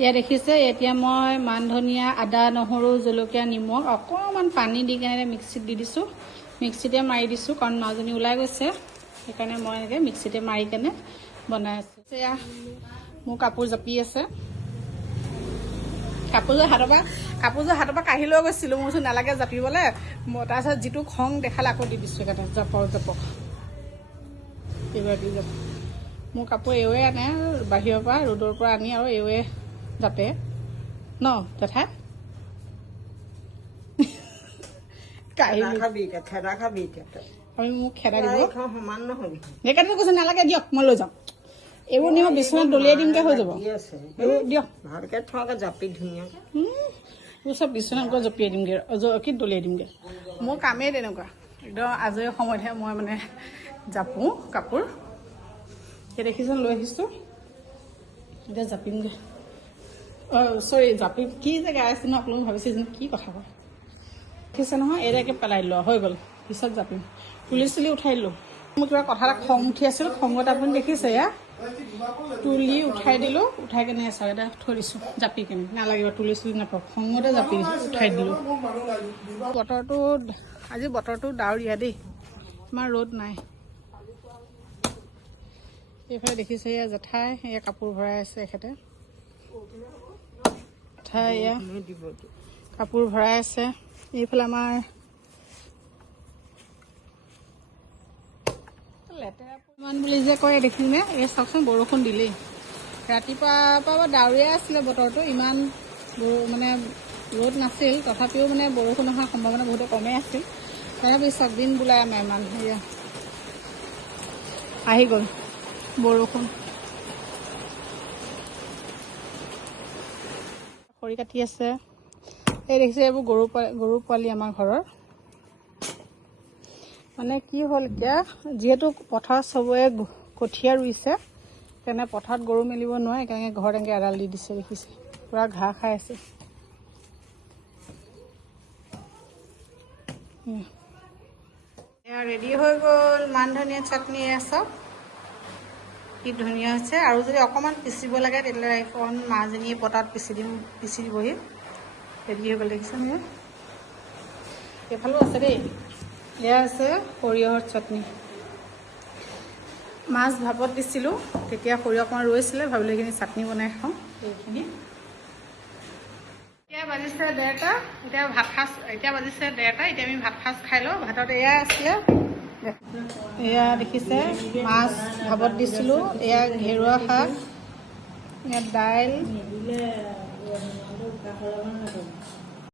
ইয়া দেখিছে এতিয়া মই মান ধনিয়া আদা নহৰু জলকীয়া নিমখ অকণমান পানী দি কেনে মিক্সিত দি দিছোঁ মিক্সিতে মাৰি দিছোঁ কাৰণ মাজনী ওলাই গৈছে সেইকাৰণে মই এনেকৈ মিক্সিতে মাৰি কেনে বনাই আছোঁ এয়া মোৰ কাপোৰ জাপি আছে কাপোৰযোৰ হাতৰ পৰা কাঢ়ি লৈ গৈছিলোঁ মোৰ ওচৰত নালাগে জাপিবলৈ তাৰপিছত যিটো খং দেখালে আকৌ দি দিছোঁ সেইকাৰণে জাপক এইবাৰ দি যাব মোৰ কাপোৰ এওৱে আনে বাহিৰৰ পৰা ৰ'দৰ পৰা আনি আৰু এওৱে জাপে ন জেঠাই আমি মোক খেদা দিব সেইকাৰণে কৈছে নালাগে দিয়ক মই লৈ যাওঁ এইবোৰ নিব বিচনাত দলিয়াই দিমকে হৈ যাব দিয়ক ভালকে থোৱাকে জাপি ধুনীয়াকে এইবোৰ চব বিচনাত গৈ জপিয়াই দিমগে কি দলিয়াই দিমগে মোৰ কামেই তেনেকুৱা একদম আজৰি সময়তহে মই মানে জাপো কাপোৰ সেই দেখিছোন লৈ আহিছোঁ এতিয়া জাপিমগে চৰি জাপি কি যে গাই আছে ন আপোনালোকে ভাবিছে যেন কি কথা কয় দেখিছে নহয় এটাকে পেলাই দিলোঁ হৈ গ'ল পিছত জাপিম তুলি চুলি উঠাই দিলোঁ মোৰ কিবা কথা এটা খং উঠি আছিল খঙত আপুনি দেখিছে এয়া তুলি উঠাই দিলোঁ উঠাই কেনে চাওক এটা থৈ দিছোঁ জাপি কেনে নালাগিব তুলি চুলি নাপাওঁ খঙতে জাপি উঠাই দিলোঁ আজি বতৰটো ডাৱৰীয়া দেই ইমান ৰ'দ নাই এইফালে দেখিছে এয়া জেঠাই এয়া কাপোৰ ভৰাই আছে এখেতে জেঠাই এয়া কাপোৰ ভৰাই আছে এইফালে আমাৰ লেতেৰা পৰিমাণ বুলি যে কয় দেখিনে এই চাওকচোন বৰষুণ দিলেই ৰাতিপুৱা পৰা ডাৱৰীয়া আছিলে বতৰটো ইমান মানে ৰ'দ নাছিল তথাপিও মানে বৰষুণ অহাৰ সম্ভাৱনা বহুতো কমেই আছিল তথাপি চাওক দিন বোলাই আমাৰ ইমান সেয়া আহি গ'ল বৰষুণ খৰি কাটি আছে এই দেখিছে এইবোৰ গৰু পোৱালি আমাৰ ঘৰৰ মানে কি হ'ল এতিয়া যিহেতু পথাৰত চবৰে কঠীয়া ৰুইছে তেনে পথাৰত গৰু মেলিব নোৱাৰে সেইকাৰণে ঘৰত এনেকৈ এৰাল দি দিছে দেখিছে পূৰা ঘাঁহ খাই আছে ৰেডি হৈ গ'ল মান ধনিয়া চাটনি চব কি ধুনীয়া হৈছে আৰু যদি অকণমান পিচিব লাগে তেতিয়াহ'লে অকণ মাজনীয়ে পটাত পিচি দিবহি ৰেডি হৈ গ'ল দেখিছেনে এইফালেও আছে দেই এয়া আছে সৰিয়হৰ চাটনি মাছ ভাপত দিছিলোঁ তেতিয়া সৰিয়হ অকণমান ৰৈছিলে ভাবিলোঁ এইখিনি চাটনি বনাই খাওঁ এইখিনি এতিয়া বাজিছে 1:30 এতিয়া বাজিছে 1:30 এতিয়া আমি ভাত সাজ খাই লওঁ ভাতত এয়া আছিলে এয়া দেখিছে মাছ ভাপত দিছিলোঁ এয়া ঘেৰুৱা শাক ইয়াত দাইল